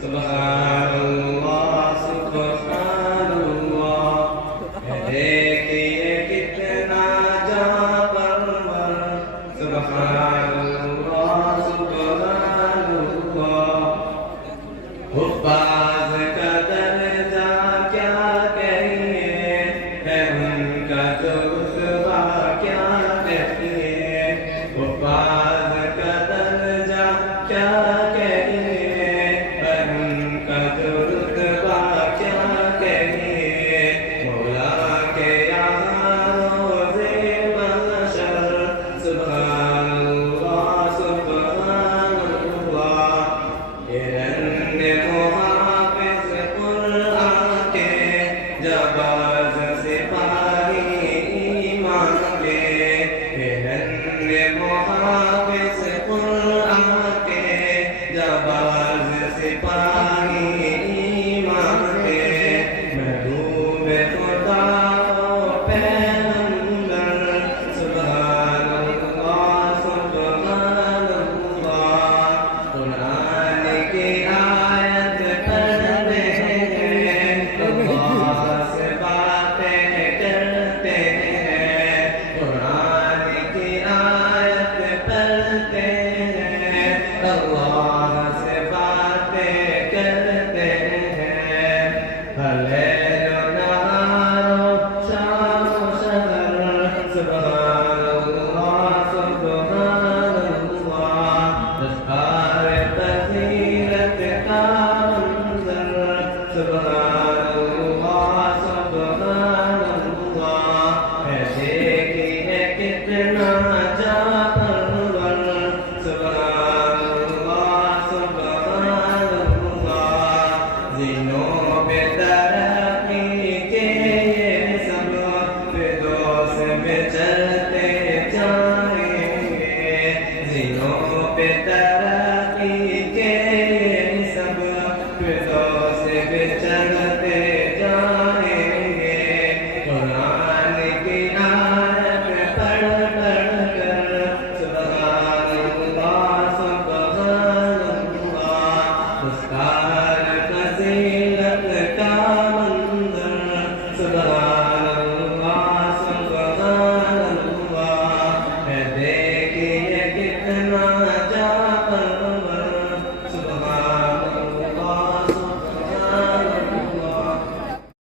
سبحان اللہ سبحان اللہ، دیکھیے کتنا جہاں پرور، سبحان اللہ سبحان اللہ، حفاظ کا درجہ کیا کہیے، ہے ان کا جو رتبہ کیا کہیے، حفاظ کا درجہ کیا جباز سپاہی ایمان کے، محافظ قرآن کے، جباز سپاہی ایمان کے، محبوب خدا و پیغمبر، سبحان اللہ سبحان اللہ، قرآن کی آیت پڑھتے ہیں، اللہ سے باتیں کرتے ہیں، قرآن کی آیت پڑھتے ہیں، اللہ